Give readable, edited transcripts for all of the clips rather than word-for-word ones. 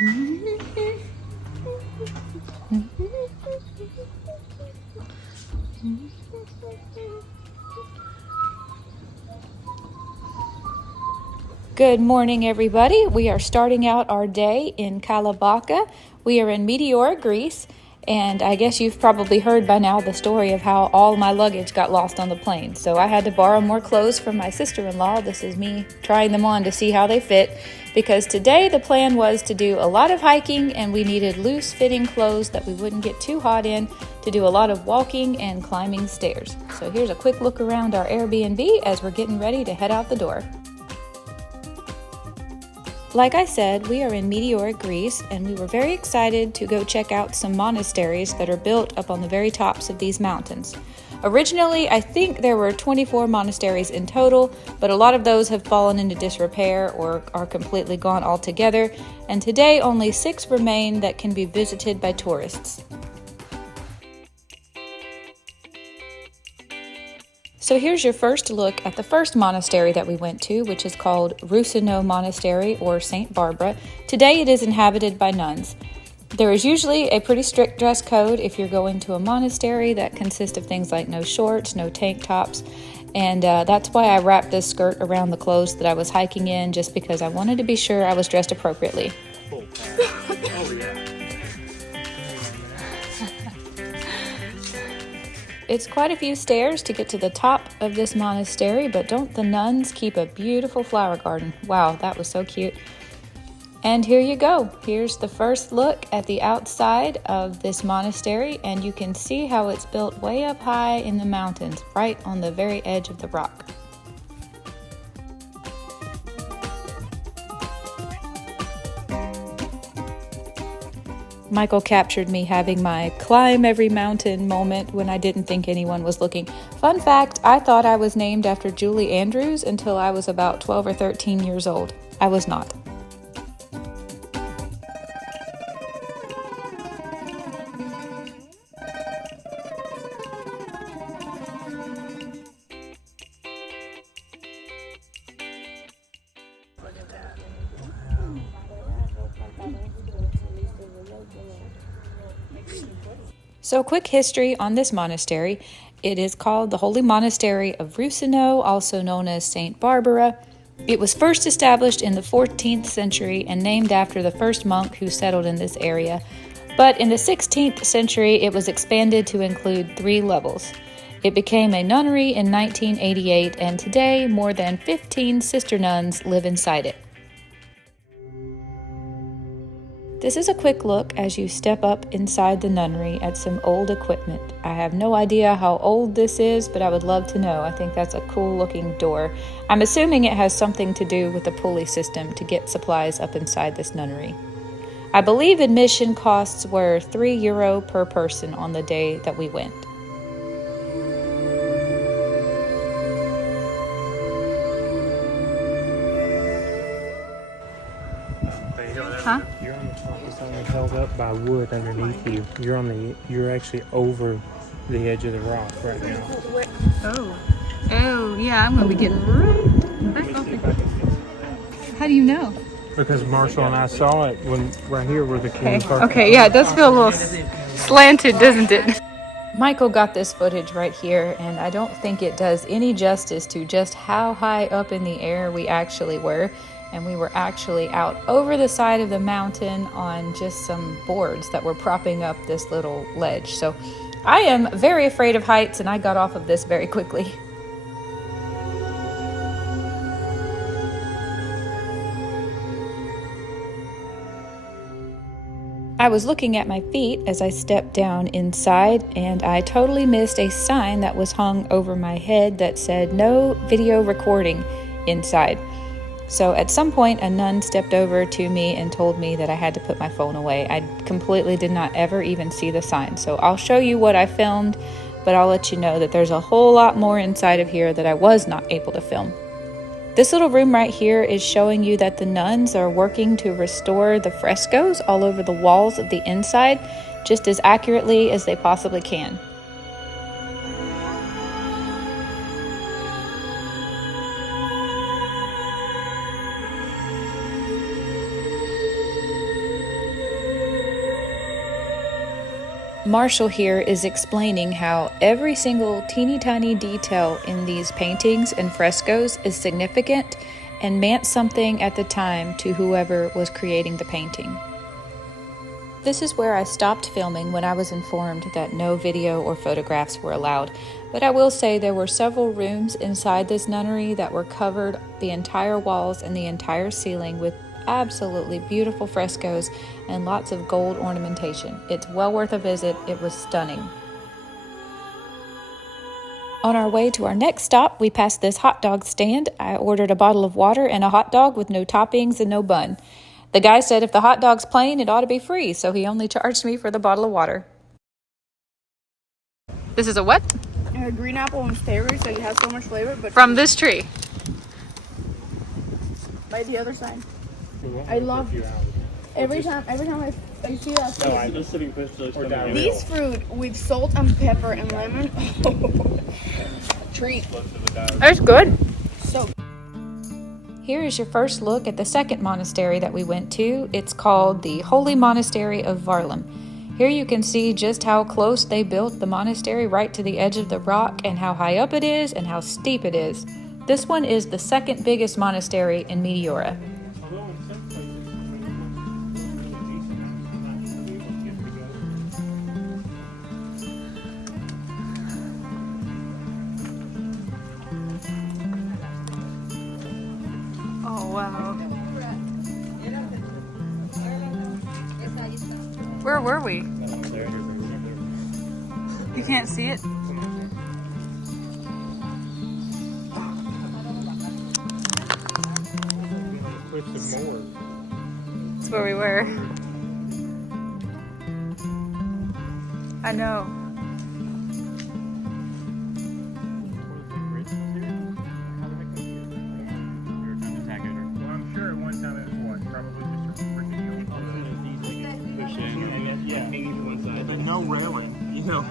Good morning, everybody. We are starting out our day in Kalambaka. We are in Meteora, Greece, and I guess you've probably heard by now the story of how all my luggage got lost on the plane. So I had to borrow more clothes from my sister-in-law. This is me trying them on to see how they fit, because today the plan was to do a lot of hiking and we needed loose-fitting clothes that we wouldn't get too hot in to do a lot of walking and climbing stairs. So here's a quick look around our Airbnb as we're getting ready to head out the door. Like I said, we are in Meteora, Greece, and we were very excited to go check out some monasteries that are built up on the very tops of these mountains. Originally, I think there were 24 monasteries in total, but a lot of those have fallen into disrepair or are completely gone altogether, and today only 6 remain that can be visited by tourists. So here's your first look at the first monastery that we went to, which is called Roussanou Monastery or St. Barbara. Today it is inhabited by nuns. There is usually a pretty strict dress code if you're going to a monastery that consists of things like no shorts, no tank tops, and that's why I wrapped this skirt around the clothes that I was hiking in, just because I wanted to be sure I was dressed appropriately. Oh, yeah. It's quite a few stairs to get to the top of this monastery, but don't the nuns keep a beautiful flower garden? Wow, that was so cute. And here you go. Here's the first look at the outside of this monastery, and you can see how it's built way up high in the mountains, right on the very edge of the rock. Michael captured me having my climb every mountain moment when I didn't think anyone was looking. Fun fact, I thought I was named after Julie Andrews until I was about 12 or 13 years old. I was not. So quick history on this monastery. It is called the Holy Monastery of Roussanou, also known as St. Barbara. It was first established in the 14th century and named after the first monk who settled in this area. But in the 16th century, it was expanded to include 3 levels. It became a nunnery in 1988, and today more than 15 sister nuns live inside it. This is a quick look as you step up inside the nunnery at some old equipment. I have no idea how old this is, but I would love to know. I think that's a cool looking door. I'm assuming it has something to do with the pulley system to get supplies up inside this nunnery. I believe admission costs were €3 per person on the day that we went. Huh? You're on the top of something held up by wood underneath you. You're actually over the edge of the rock right now. Oh, yeah, I'm gonna be getting back off it. How do you know? Because Marshall and I saw it when right here where the king parked. Okay, yeah, it does feel a little slanted, doesn't it? Michael got this footage right here, and I don't think it does any justice to just how high up in the air we actually were. And we were actually out over the side of the mountain on just some boards that were propping up this little ledge. So I am very afraid of heights, and I got off of this very quickly. I was looking at my feet as I stepped down inside, and I totally missed a sign that was hung over my head that said no video recording inside. So at some point, a nun stepped over to me and told me that I had to put my phone away. I completely did not ever even see the sign. So I'll show you what I filmed, but I'll let you know that there's a whole lot more inside of here that I was not able to film. This little room right here is showing you that the nuns are working to restore the frescoes all over the walls of the inside just as accurately as they possibly can. Marshall here is explaining how every single teeny tiny detail in these paintings and frescoes is significant and meant something at the time to whoever was creating the painting. This is where I stopped filming when I was informed that no video or photographs were allowed, but I will say there were several rooms inside this nunnery that were covered the entire walls and the entire ceiling with absolutely beautiful frescoes and lots of gold ornamentation. It's well worth a visit. It was stunning. On our way to our next stop, we passed this hot dog stand. I ordered a bottle of water and a hot dog with no toppings and no bun. The guy said if the hot dog's plain, it ought to be free, so he only charged me for the bottle of water. This is a what? A green apple and strawberry, so you have so much flavor. But from this tree. By the other side. I love every time I see that fruit. No, I'm just sitting close to the These fruit with salt and pepper and lemon. Treat. It's good. So here is your first look at the second monastery that we went to. It's called the Holy Monastery of Varlaam. Here you can see just how close they built the monastery right to the edge of the rock and how high up it is and how steep it is. This one is the second biggest monastery in Meteora. Oh, wow. Where were we? You can't see it? That's where we were. I know. No railing, you know.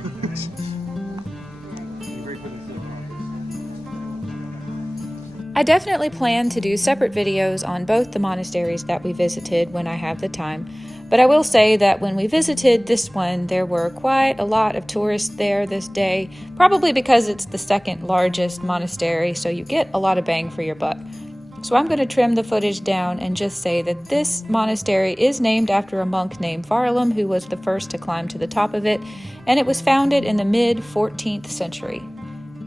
I definitely plan to do separate videos on both the monasteries that we visited when I have the time, but I will say that when we visited this one, there were quite a lot of tourists there this day, probably because it's the second largest monastery, so you get a lot of bang for your buck. So I'm going to trim the footage down and just say that this monastery is named after a monk named Varlaam, who was the first to climb to the top of it, and it was founded in the mid-14th century.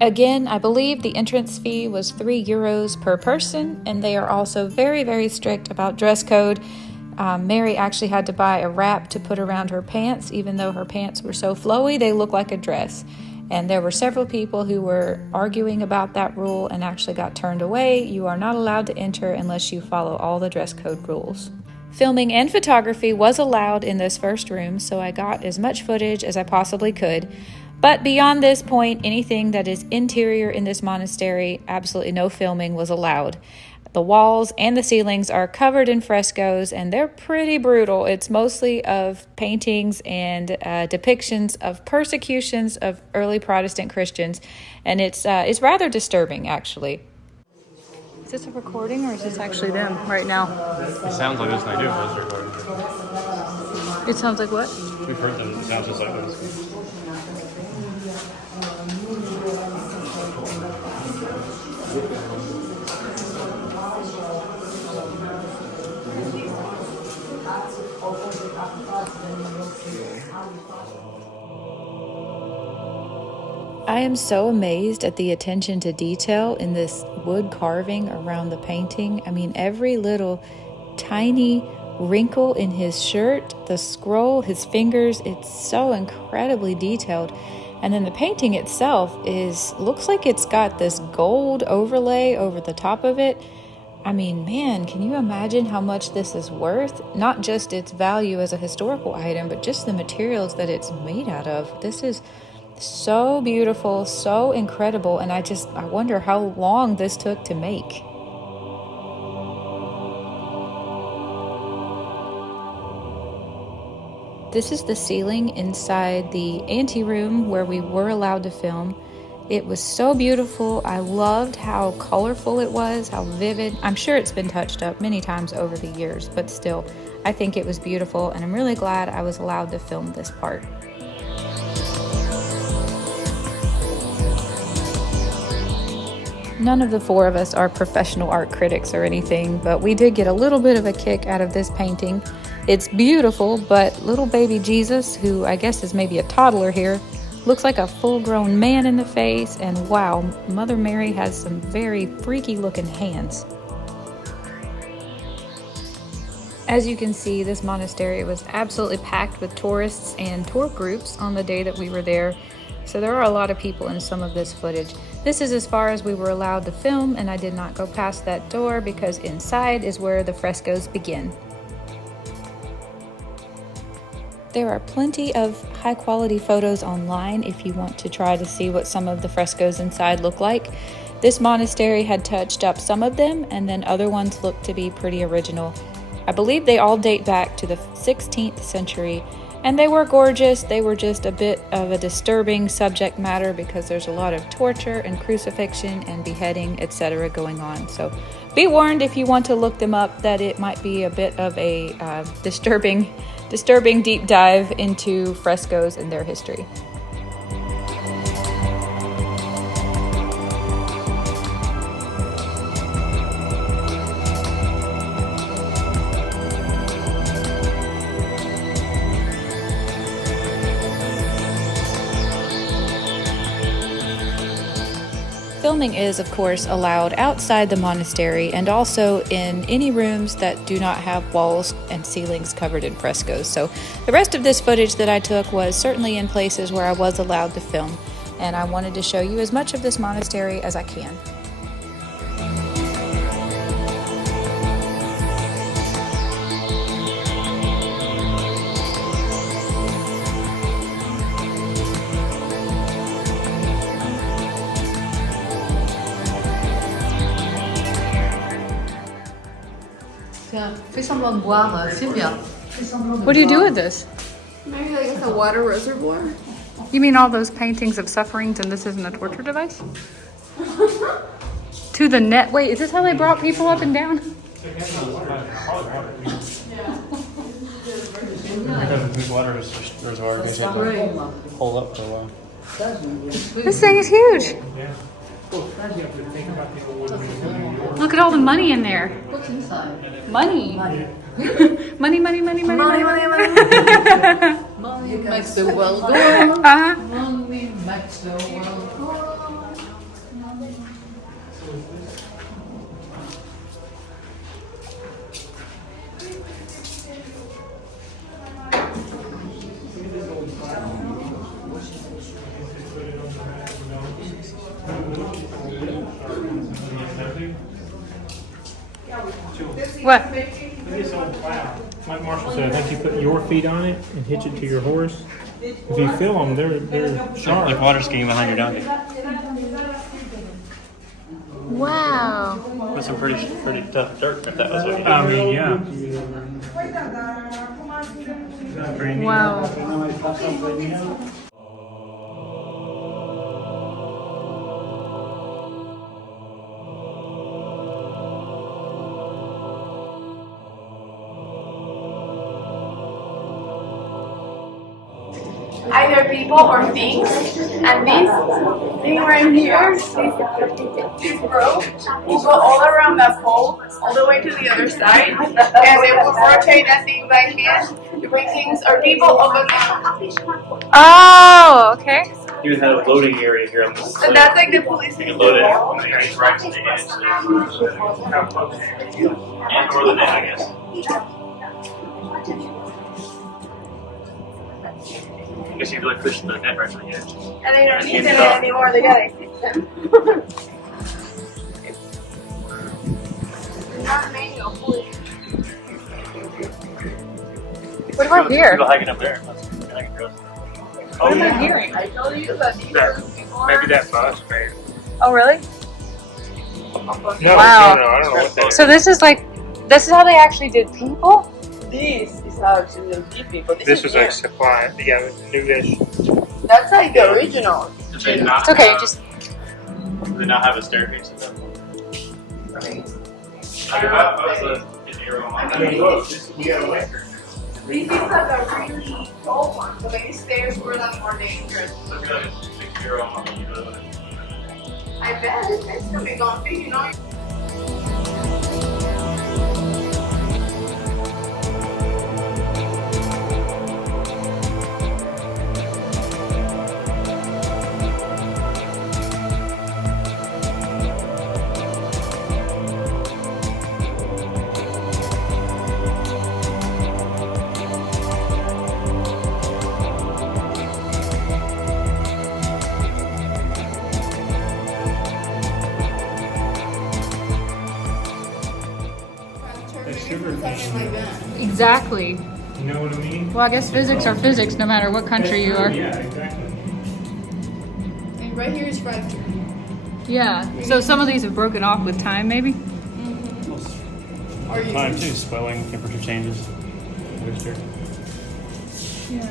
Again, I believe the entrance fee was €3 per person, and they are also very, very strict about dress code. Mary actually had to buy a wrap to put around her pants, even though her pants were so flowy, they looked like a dress. And there were several people who were arguing about that rule and actually got turned away. You are not allowed to enter unless you follow all the dress code rules. Filming and photography was allowed in this first room, so I got as much footage as I possibly could. But beyond this point, anything that is interior in this monastery, absolutely no filming was allowed. The walls and the ceilings are covered in frescoes, and they're pretty brutal. It's mostly of paintings and depictions of persecutions of early Protestant Christians, and it's rather disturbing, actually. Is this a recording, or is this actually them right now? It sounds like this, and I do. It's recording. It sounds like what? We've heard them. It sounds just like this. I am so amazed at the attention to detail in this wood carving around the painting. I mean, every little tiny wrinkle in his shirt, the scroll, his fingers, it's so incredibly detailed. And then the painting itself looks like it's got this gold overlay over the top of it. I mean, man, can you imagine how much this is worth? Not just its value as a historical item, but just the materials that it's made out of. This is so beautiful, so incredible, and I wonder how long this took to make. This is the ceiling inside the anteroom where we were allowed to film. It was so beautiful. I loved how colorful it was, how vivid. I'm sure it's been touched up many times over the years, but still, I think it was beautiful, and I'm really glad I was allowed to film this part. None of the four of us are professional art critics or anything, but we did get a little bit of a kick out of this painting. It's beautiful, but little baby Jesus, who I guess is maybe a toddler here, looks like a full-grown man in the face, and wow, Mother Mary has some very freaky looking hands. As you can see, this monastery was absolutely packed with tourists and tour groups on the day that we were there. So there are a lot of people in some of this footage. This is as far as we were allowed to film, and I did not go past that door because inside is where the frescoes begin. There are plenty of high quality photos online if you want to try to see what some of the frescoes inside look like. This monastery had touched up some of them, and then other ones look to be pretty original. I believe they all date back to the 16th century, and they were gorgeous. They were just a bit of a disturbing subject matter because there's a lot of torture and crucifixion and beheading, etc. going on. So be warned if you want to look them up that it might be a bit of a disturbing deep dive into frescoes and their history. Filming is, of course, allowed outside the monastery and also in any rooms that do not have walls and ceilings covered in frescoes. So the rest of this footage that I took was certainly in places where I was allowed to film, and I wanted to show you as much of this monastery as I can. Fais semblant de boire, c'est bien. What do you do with this? Maybe like it's a water reservoir. You mean all those paintings of sufferings and this isn't a torture device? To the net? Wait, is this how they brought people up and down? Because this water reservoir, they said to hold up for a while. This thing is huge. Yeah. Look at all the money in there. What's inside? Money. Money. Money. Money makes the world go on. Money makes the world go on. What? This old plow. Like Marshall said, once you put your feet on it and hitch it to your horse, if you feel them, they're sharp. Like water skiing behind your donkey. Wow. That's some pretty tough dirt if that was what you did. I mean, yeah. Pretty neat. Wow. Either people or things, and this thing right here, this rope will go all around that pole, all the way to the other side, and they will rotate that thing by hand to bring things or people over there. Oh, okay. You had a loading area here on this. And that's like the police You station. can load it right to the edge. And more than that, I guess. I guess you'd like pushing the net right to the edge. And they don't use it anymore, they gotta fix them. Not manual, fully. What about here? People hiking up there. What am I hearing? I told you about these before. Maybe that bus, maybe. Oh, really? No, Wow. no, I don't know what that is. So this is how they actually did people? This is how it's in the people. This was like supply. Yeah, new-ish. That's like the original. Did they not It's okay, have, just did they not have a staircase at that point? These things like a really tall one, so maybe stairs were like more dangerous. I bet it's gonna be comfy, you know. Exactly. You know what I mean? Well, I guess physics are physics no matter what country you are. Yeah, exactly. And right here is fracture. Yeah. So some of these have broken off with time, maybe? Or you Time too, swelling, temperature changes. Moisture. Yeah.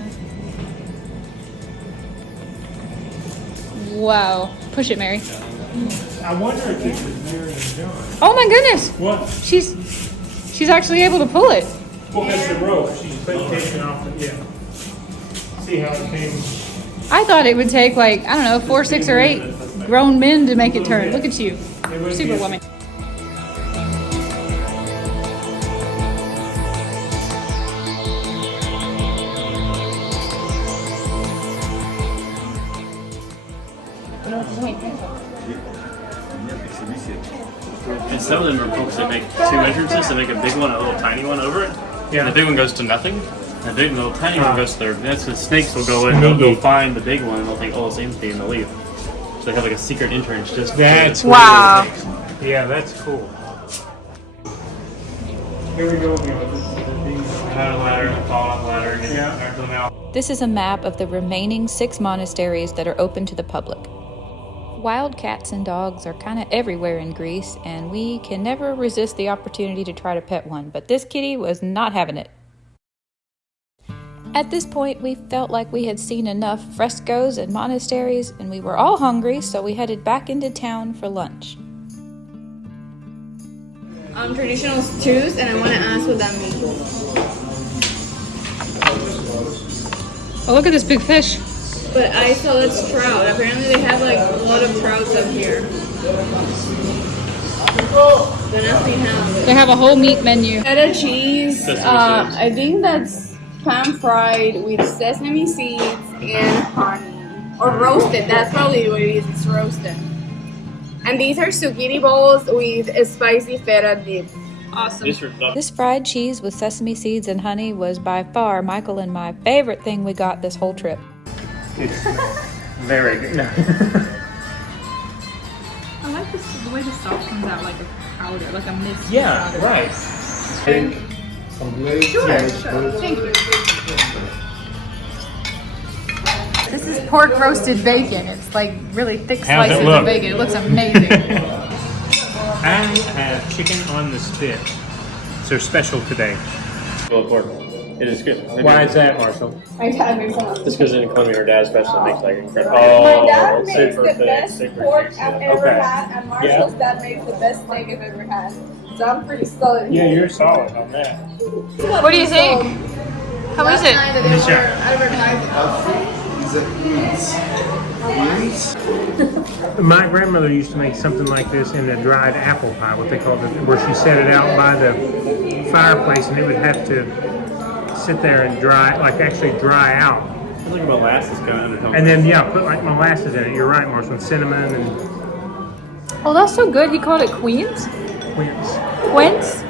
Wow. Push it, Mary. I wonder if it was Mary and John. Oh my goodness. What? She's actually able to pull it. Well, that's the rope. She's taking off the, yeah. See how it came. I thought it would take like, I don't know, 4, 6, or 8 grown men to make it turn. Look at you. Superwoman. And some of them are books that make 2 entrances. They make a big one, and a little tiny one over it. Yeah. And the big one goes to nothing. And the little tiny one goes to their. That's the snakes will go in. They'll go find the big one, and they'll think, oh, it's empty, and they'll leave. So they have like a secret entrance just. That's Wow. really, yeah, that's cool. Here we go. Climb a ladder, and fall off the ladder, and get back to the mouth. This is a map of the remaining 6 monasteries that are open to the public. Wild cats and dogs are kind of everywhere in Greece, and we can never resist the opportunity to try to pet one, but this kitty was not having it. At this point, we felt like we had seen enough frescoes and monasteries, and we were all hungry, so we headed back into town for lunch. traditional stews, and I want to ask what that means. Oh, look at this big fish. But I saw it's trout. Apparently they have like a lot of trouts up here. They have a whole meat menu. Feta cheese. I think that's pan fried with sesame seeds and honey. Or roasted. That's probably what it is. It's roasted. And these are zucchini balls with a spicy feta dip. Awesome. This fried cheese with sesame seeds and honey was by far Michael and my favorite thing we got this whole trip. It's very good. No. I like this, the way the sauce comes out like a powder, like a mist. Yeah, powder. right. Sure. Thank you. This is pork roasted bacon. It's like really thick How's it slices look? of bacon. It looks amazing. I have chicken on the spit. It's their special today. Well, pork. It is good. Why is that, Marshall? My dad makes them. Just because in Colombia, her dad especially makes like incredible. My dad makes super the thick, best super pork juicy. I've ever Okay. had, and Marshall's dad makes the best steak I've ever had. So I'm pretty solid. Yeah, you're solid on that. What do you think? How is it? Night that they were advertising. My grandmother used to make something like this in a dried apple pie, what they called it, where she set it out by the fireplace, and it would have to sit there and dry, like actually dry out. It's like molasses kind of undertone. And then, yeah, put like molasses in it. You're right, Marshall. Cinnamon and Oh, that's so good. He called it Queens? quince. Quince?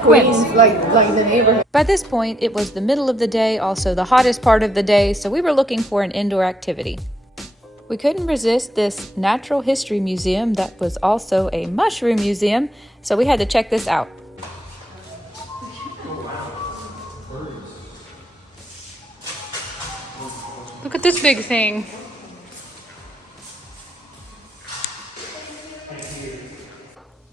Quince. Like the neighborhood. By this point, it was the middle of the day, also the hottest part of the day, so we were looking for an indoor activity. We couldn't resist this natural history museum that was also a mushroom museum, so we had to check this out. Look at this big thing.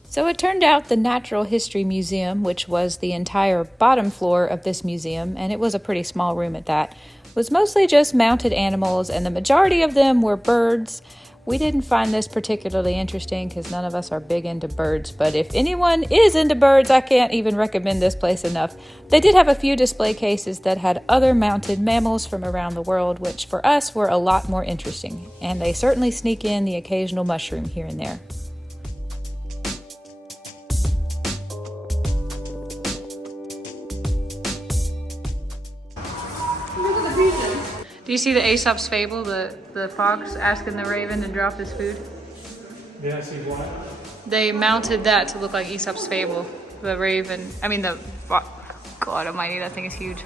So it turned out the Natural History Museum, which was the entire bottom floor of this museum, and it was a pretty small room at that, was mostly just mounted animals, and the majority of them were birds, We didn't find this particularly interesting because none of us are big into birds, but if anyone is into birds, I can't even recommend this place enough. They did have a few display cases that had other mounted mammals from around the world, which for us were a lot more interesting, and they certainly sneak in the occasional mushroom here and there. Do you see the Aesop's fable, the fox asking the raven to drop his food? Yeah, I see what? They mounted that to look like Aesop's fable. The raven, I mean the fox. God almighty, that thing is huge.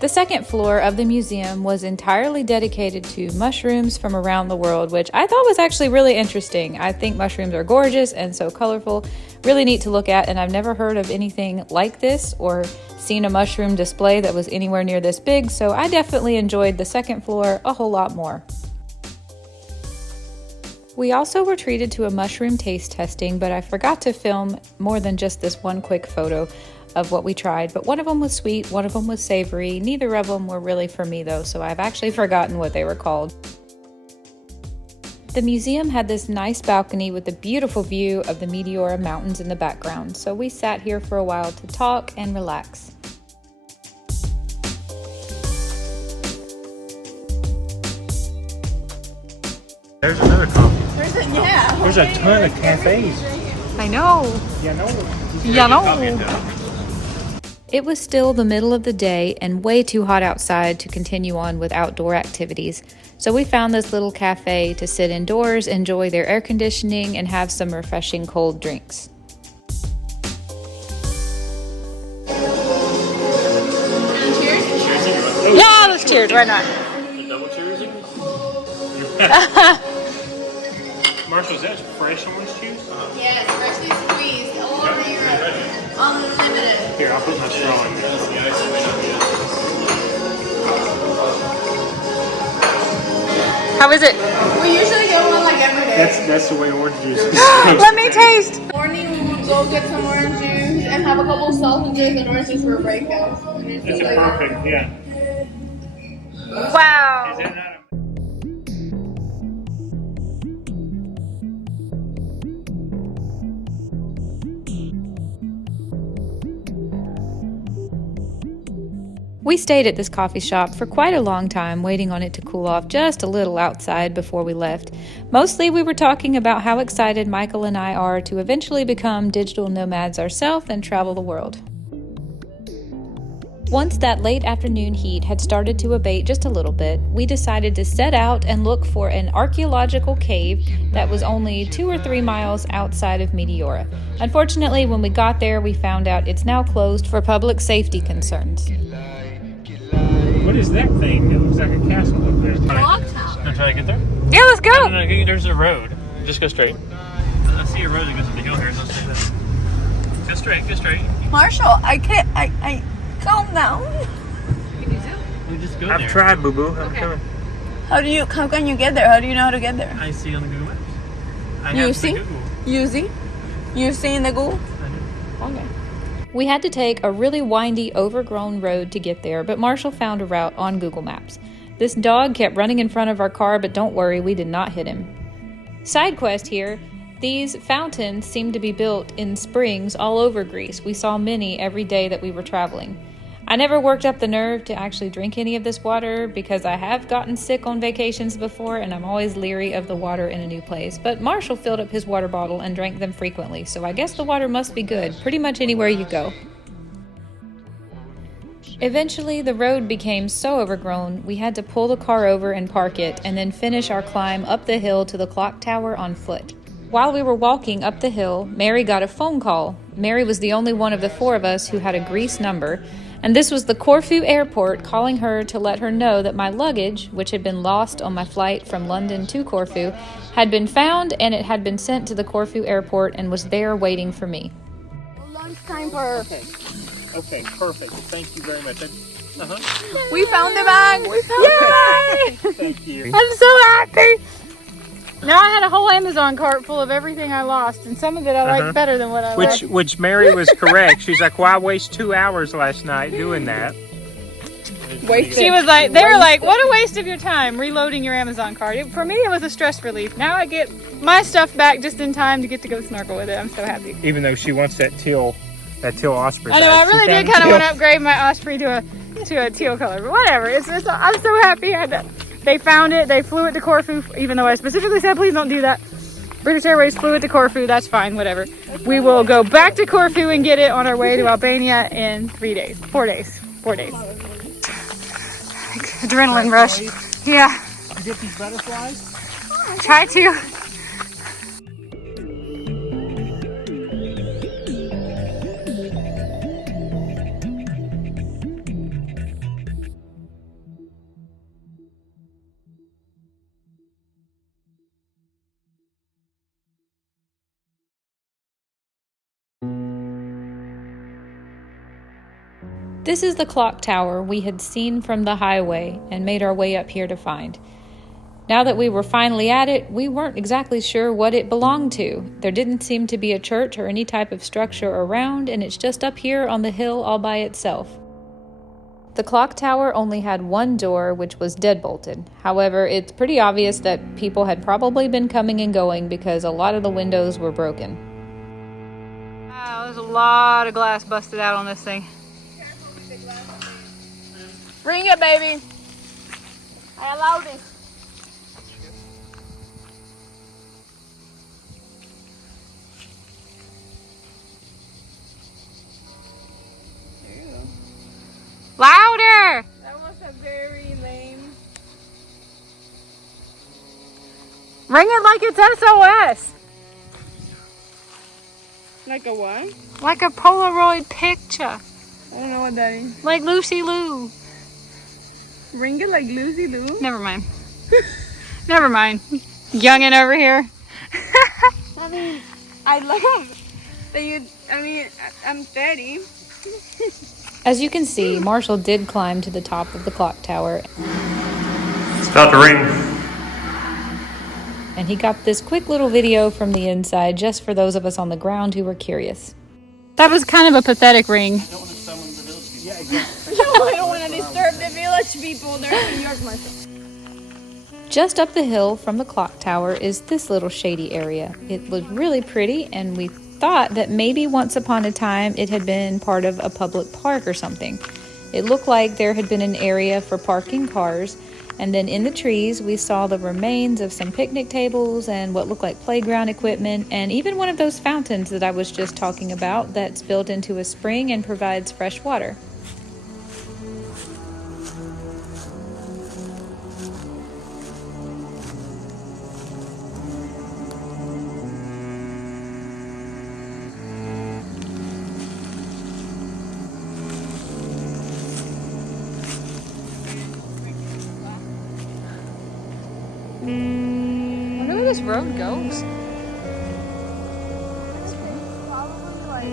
The second floor of the museum was entirely dedicated to mushrooms from around the world, which I thought was actually really interesting. I think mushrooms are gorgeous and so colorful, really neat to look at, and I've never heard of anything like this or seen a mushroom display that was anywhere near this big, so I definitely enjoyed the second floor a whole lot more. We also were treated to a mushroom taste testing, but I forgot to film more than just this one quick photo of what we tried, but one of them was sweet, one of them was savory. Neither of them were really for me though, so I've actually forgotten what they were called. The museum had this nice balcony with a beautiful view of the Meteora mountains in the background, so we sat here for a while to talk and relax. There's another coffee. Yeah. There's a ton of cafes. I know. Yeah, no. It was still the middle of the day and way too hot outside to continue on with outdoor activities, so we found this little cafe to sit indoors, enjoy their air conditioning, and have some refreshing cold drinks. Yeah, let's cheers, why not? Double cheersing? Marshall, is that fresh orange juice? Yes, freshly squeezed, all over Europe. Unlimited. Here, I'll put my straw in there. How is it? We usually get one like every day. That's the way orange juice is. Let me taste! Morning we would go get some orange juice and have a couple sausages and orange juice for breakfast. And it's It's just a like, perfect, yeah. Wow! Is that not a We stayed at this coffee shop for quite a long time, waiting on it to cool off just a little outside before we left. Mostly we were talking about how excited Michael and I are to eventually become digital nomads ourselves and travel the world. Once that late afternoon heat had started to abate just a little bit, we decided to set out and look for an archaeological cave that was only 2 or 3 miles outside of Meteora. Unfortunately, when we got there, we found out it's now closed for public safety concerns. What is that thing? It looks like a castle up there. clock tower. I'm trying to get there? Yeah, let's go! No, there's a road. Just go straight. I see a road that goes to the hill here. So let's do that. Go straight, go straight. Marshall, I can't, I calm down. We just go I've there. tried, boo boo. I'm coming. How can you get there? How do you know how to get there? I see on the Google Maps. I You have see? the Google. You see? You see in the Google? I do. Okay. We had to take a really windy, overgrown road to get there, but Marshall found a route on Google Maps. This dog kept running in front of our car, but don't worry, we did not hit him. Side quest here. These fountains seem to be built in springs all over Greece. We saw many every day that we were traveling. I never worked up the nerve to actually drink any of this water because I have gotten sick on vacations before and I'm always leery of the water in a new place. But Marshall filled up his water bottle and drank them frequently, so I guess the water must be good pretty much anywhere you go. Eventually, the road became so overgrown, we had to pull the car over and park it and then finish our climb up the hill to the clock tower on foot. While we were walking up the hill, Mary got a phone call. Mary was the only one of the 4 of us who had a Greece number, and this was the Corfu airport calling her to let her know that my luggage, which had been lost on my flight from London to Corfu, had been found and it had been sent to the Corfu airport and was there waiting for me. Lunchtime for. Okay, perfect. Thank you very much. We found the bag! We found the bag! Thank you. I'm so happy! Now I had a whole Amazon cart full of everything I lost, and some of it I like better than what I left. Which Mary was correct. She's like, why waste 2 hours last night doing that? She was like, they were like, what a waste of your time reloading your Amazon cart. For me, it was a stress relief. Now I get my stuff back just in time to get to go snorkel with it. I'm so happy. Even though she wants that teal osprey. I know, bag. I really did kind of want to upgrade my osprey to a teal color, but whatever. I'm so happy. They found it. They flew it to Corfu, even though I specifically said, please don't do that. British Airways flew it to Corfu. That's fine, whatever. We will go back to Corfu and get it on our way to Albania in 4 days. 4 days. Adrenaline rush. Yeah. You get these butterflies? Try to. This is the clock tower we had seen from the highway and made our way up here to find. Now that we were finally at it, we weren't exactly sure what it belonged to. There didn't seem to be a church or any type of structure around, and it's just up here on the hill all by itself. The clock tower only had one door, which was deadbolted. However, it's pretty obvious that people had probably been coming and going because a lot of the windows were broken. Wow, there's a lot of glass busted out on this thing. Bring it, baby. I allowed it. Louder! That was a very lame. Ring it like it's SOS. Like a what? Like a Polaroid picture. I don't know what that is. Like Lucy Lou. Ring it like Lucy Lou? Never mind. Never mind. Youngin' over here. I mean, I love that you. I mean, I'm 30. As you can see, Marshall did climb to the top of the clock tower. It's about to ring. And he got this quick little video from the inside just for those of us on the ground who were curious. That was kind of a pathetic ring. No, I don't want to disturb the village people. They're in New York, myself. Just up the hill from the clock tower is this little shady area. It was really pretty, and we thought that maybe once upon a time it had been part of a public park or something. It looked like there had been an area for parking cars, and then in the trees we saw the remains of some picnic tables and what looked like playground equipment, and even one of those fountains that I was just talking about that's built into a spring and provides fresh water. I wonder where this road goes. Probably like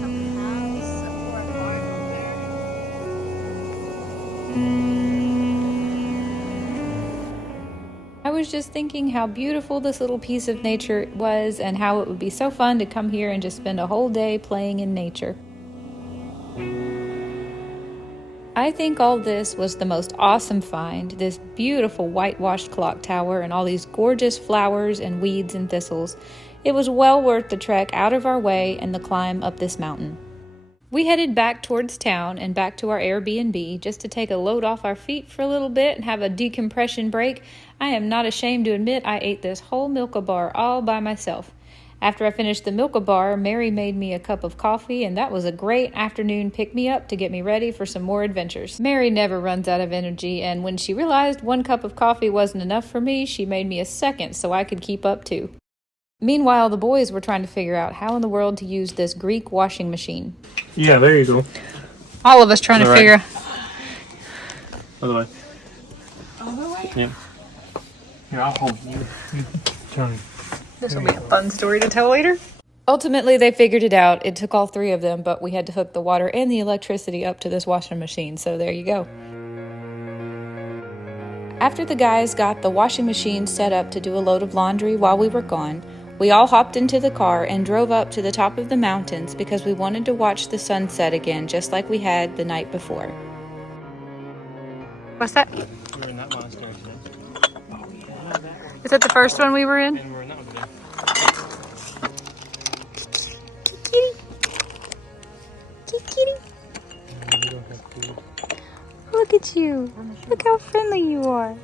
some house or a park up there. I was just thinking how beautiful this little piece of nature was and how it would be so fun to come here and just spend a whole day playing in nature. I think all this was the most awesome find, this beautiful whitewashed clock tower and all these gorgeous flowers and weeds and thistles. It was well worth the trek out of our way and the climb up this mountain. We headed back towards town and back to our Airbnb just to take a load off our feet for a little bit and have a decompression break. I am not ashamed to admit I ate this whole Milka bar all by myself. After I finished the Milka bar, Mary made me a cup of coffee, and that was a great afternoon pick-me-up to get me ready for some more adventures. Mary never runs out of energy, and when she realized one cup of coffee wasn't enough for me, she made me a second so I could keep up too. Meanwhile, the boys were trying to figure out how in the world to use this Greek washing machine. Yeah, there you go. All of us trying to figure out. Other way. Other way? Yeah. Here, I'll hold you. Turn. This will be a fun story to tell later. Ultimately, they figured it out. It took all three of them, but we had to hook the water and the electricity up to this washing machine, so there you go. After the guys got the washing machine set up to do a load of laundry while we were gone, we all hopped into the car and drove up to the top of the mountains because we wanted to watch the sunset again, just like we had the night before. What's that? We were in that monastery today. Is that the first one we were in? And we're in that one today. Kitty. Look at you. Look how friendly you are.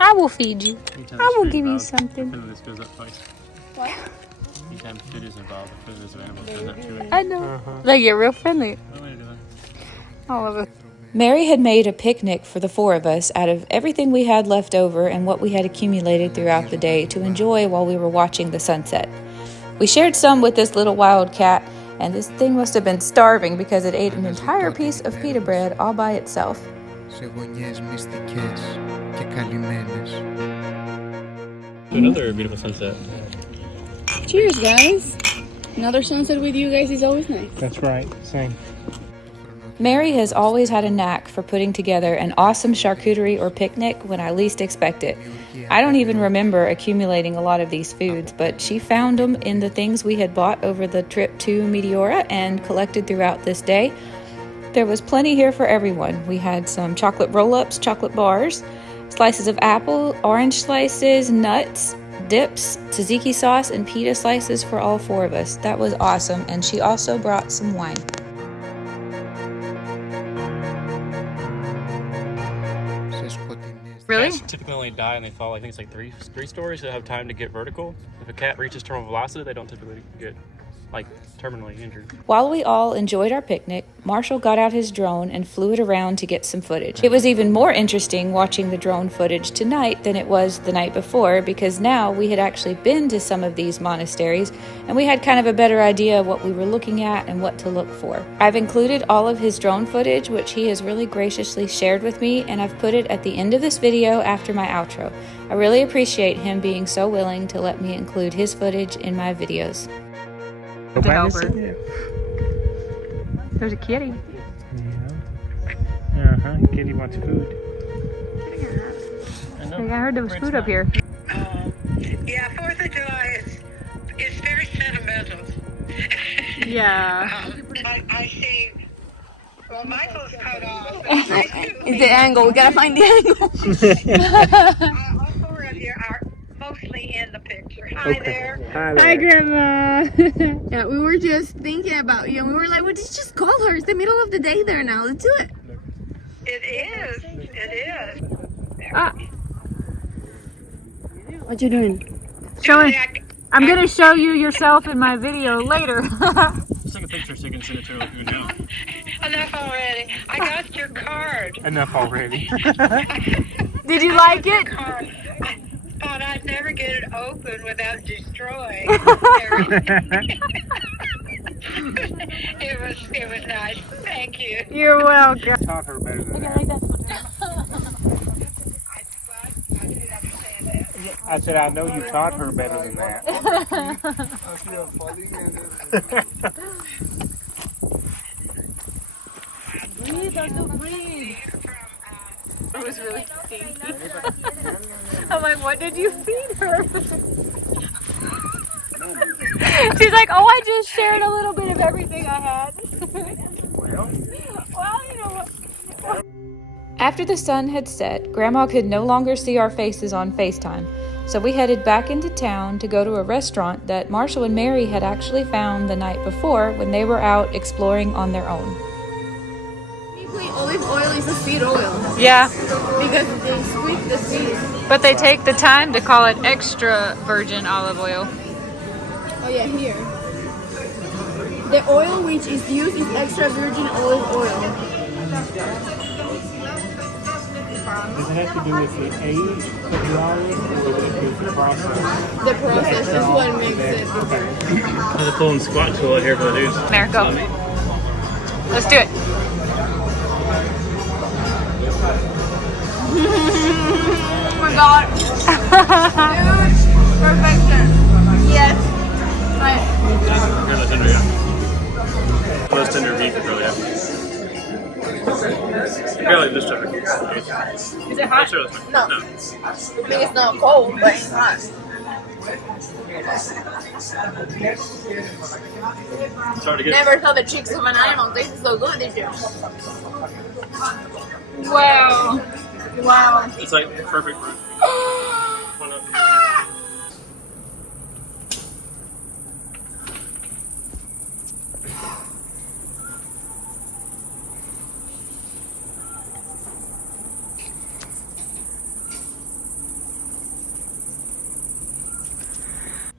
I will feed you. I will give you something. This goes up twice. What? Anytime food is involved, the food of animals goes up to it. I know. They get real friendly. What are you doing? All of it. Mary had made a picnic for the 4 of us out of everything we had left over and what we had accumulated throughout the day to enjoy while we were watching the sunset. We shared some with this little wild cat, and this thing must have been starving because it ate an entire piece of pita bread all by itself. Another beautiful sunset. Cheers, guys. Another sunset with you guys is always nice. That's right. Same. Mary has always had a knack for putting together an awesome charcuterie or picnic when I least expect it. I don't even remember accumulating a lot of these foods, but she found them in the things we had bought over the trip to Meteora and collected throughout this day. There was plenty here for everyone. We had some chocolate roll-ups, chocolate bars, slices of apple, orange slices, nuts, dips, tzatziki sauce, and pita slices for all 4 of us. That was awesome, and she also brought some wine. Really? Cats typically only die and they fall, I think it's like three stories, so they have time to get vertical. If a cat reaches terminal velocity, they don't typically get like terminally injured. While we all enjoyed our picnic, Marshall got out his drone and flew it around to get some footage. It was even more interesting watching the drone footage tonight than it was the night before, because now we had actually been to some of these monasteries and we had kind of a better idea of what we were looking at and what to look for. I've included all of his drone footage, which he has really graciously shared with me, and I've put it at the end of this video after my outro. I really appreciate him being so willing to let me include his footage in my videos. The helper. There's a kitty. Yeah. Kitty wants food. I heard there was food up here. Yeah, 4th of July is very sentimental. Yeah. I see. Well, Michael's cut off. It's the angle. We gotta find the angle. All 4 of you are mostly in the picture. Hi there. Hi, Grandma. Yeah, we were just thinking about you, and we were like, well, just call her. It's the middle of the day there now. Let's do it. It is. It is. Ah. What you doing? Showing. I'm gonna show you yourself in my video later. Just take a picture so you can send it to her if you know. Enough already. I got your card. Enough already. Did you like it? Card. I thought I'd never get it open without destroying. It was nice. Thank you. You're welcome. Taught her better than that. I said, I know you taught her better than that. It was really stinky. I'm like, what did you feed her? She's like, oh, I just shared a little bit of everything I had. Well, you know what? After the sun had set, Grandma could no longer see our faces on FaceTime, so we headed back into town to go to a restaurant that Marshall and Mary had actually found the night before when they were out exploring on their own. Technically, olive oil is a seed oil Yeah, because they squeeze the seed. but they take the time to call it extra virgin olive oil. Oh yeah, here. The oil which is used is extra virgin olive oil. Does it have to do with the age of the olive or with the process? The process is what makes it. There's a pull and squat tool here for the dudes. There, go. Let's do it. Oh my god. Perfection. Yes. Right. Here, that's tender, yeah. Most tender beef, really, yeah. Barely this tender. Is it hot? Sure, No. I mean, it's not cold, but it's hot. It's hard to get. Never thought the cheeks of an animal tasted so good, did you? Wow. Wow. It's like perfect for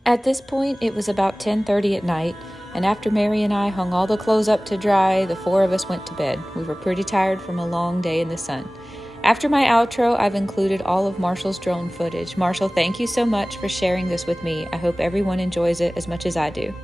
At this point, it was about 10:30 at night, and after Mary and I hung all the clothes up to dry, the four of us went to bed. We were pretty tired from a long day in the sun. After my outro, I've included all of Marshall's drone footage. Marshall, thank you so much for sharing this with me. I hope everyone enjoys it as much as I do.